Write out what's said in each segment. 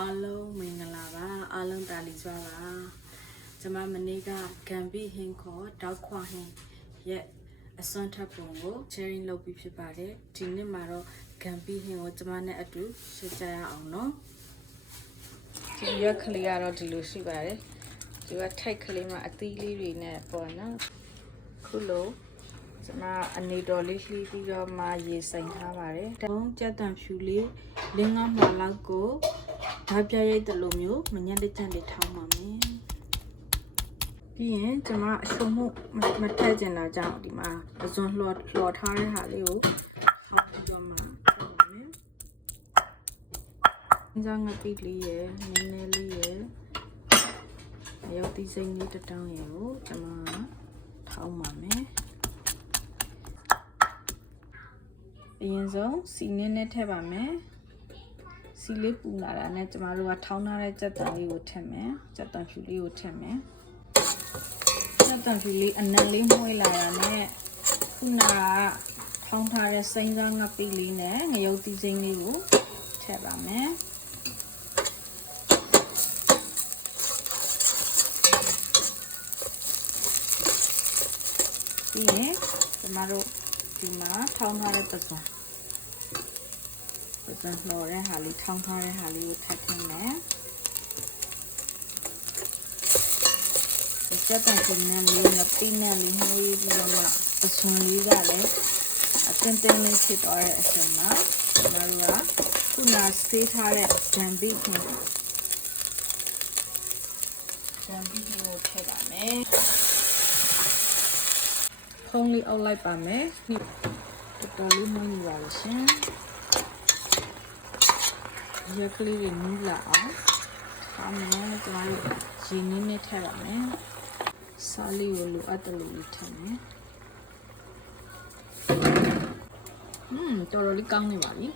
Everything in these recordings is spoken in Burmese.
အားလုံးမင်္ဂလာပါအားလုံးတာလီစွာပါကျွန်မမနေ့ကဂမ်ဘီဟင်းခေါ်တောက်ခွဟင်းရဲ့အစွမ်းထပ်ပုံကို sharing လုပ်ပြီးဖြစ်ပါတယ်ဒီနေ့မှာတော့ဂမ်ဘီဟင်းကိုကျွန်မနဲ့အတူရှင်းကြရအောင်နော်ဒီရွက်ကလေးကတော့ဒီလိုရှိပါတယ်ဒီကထိုက်ကလေးမှာအသီးလေးတွေနဲ့ပေါ့နော်ခုလိုကျွန်မအနေတော်လေးလှီးပြီးတော့မှရေစိမ်ထားပါတယ်။တုံးကြက်တံဖြူလေးလင်းငါးမှလောက်ကိုဓာတ်ပြရိုက်တဲ့လိုမျိုးမညက်လက်ကျန်လေးထောင်းပါမယ်။ပြီးရင်ကျွန်မအရှုံမှုမထည့်ကျင်တာကြောင့်ဒီမှာအစွန်းလှော်ထားတဲ့ဟာလေးကိုဟောက်ပြီးတော့မှထောင်းပါမယ်။အင်းစားငပိလေးရယ်နည်းနည်းလေးရယ်ရောက်သီးစိမ့်လေးတစ်တောင်းရယ်ကိုကျွန်မထောင်းပါမယ်။အရင်ဆုံးစီနင်းနဲ့ထည့်ပါမယ်စီလေးပူလာတာနဲ့ကျမတို့ကထောင်းထားတဲ့ကြက်တံလေးကိုထည့်မယ်ကြက်တံဖြူလေးကိုထည့်မယ်ကြက်တံဖြူလေးအနံလေးမှုေးလာတာနဲ့ခုနကထောင်းထားတဲ့စိမ်းစားငပိလေးနဲ့ငရုတ်သီးစိမ်းလေးကိုထည့်ပါမယ်ပြီးရင်ကျမတို့ဒီမှာထောင်းထားတဲ့ပစံလှော်တဲ့ဟာလေးထောင်းထားတဲ့ဟာလေးကိုထပ်ထည့်မယ်ဒီကြက်တံခင်းနဲ့လေးနဲ့ပိနဲ့လေးနှွေးပြီးတော့မှအစွန်လေးကလည်းအတင်းတင်းလေးဖြစ်သွားတဲ့အချိန်မှာကျွန်တော်ကခုနစေးထားတဲ့ဂမ်ဘီကိုထည့်ပါမယ်ဖုံးလေးအောက်လိုက်ပါမယ်တော်လေးမွေးနေပါလို့ရှင်ရက်ကလေးတွေနူးလာအောင်ထားမယ်ကျွန်တော်ရေနည်းနည်းထည့်ပါမယ်စားလေးကိုလိုအပ်တယ်လို့ထည့်မယ်တော်တော်လေးကောင်းနေပါပြီ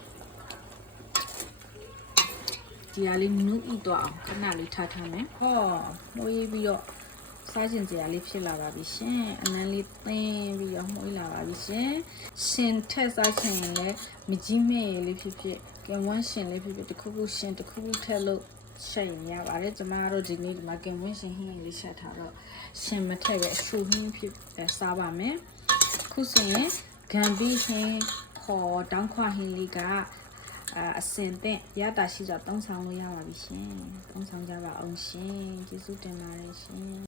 ဒီဟာလေးနူးဥတော့အောင်ခဏလေးထားထားမယ်ဟောမွေးပြီးတော့စားကျင်စရာလေးဖြစ်လာပါပြီရှင်အနံလေးသင်းပြီးတော့မှုေးလာပါပြီရှင်ထက်စားချင်ရင်လည်းမကြီးမဲ့လေးဖြစ်ဖြစ်ကင်ဝန်းရှင်လေးဖြစ်ဖြစ်တခုခုရှင်တခုခုထက်လို့ချက်ရင်ရပါတယ်ကျမတို့ဒီနေ့ဒီမှာကင်ဝန်းရှင်ဟင်းလေးချက်ထားတော့ရှင်မထက်ရဲ့အရှူဟင်းဖြစ်စားပါမယ်ခုဆိုရင်ဂမ်ဘီဟင်းခေါ်တောင်းခွဟင်းလေးကအစင်တဲ့ရတာရှိတော့သုံးဆောင်လို့ရပါပြီရှင်သုံးဆောင်ကြပါအောင်ရှင်ကျေးဇူးတင်ပါတယ်ရှင်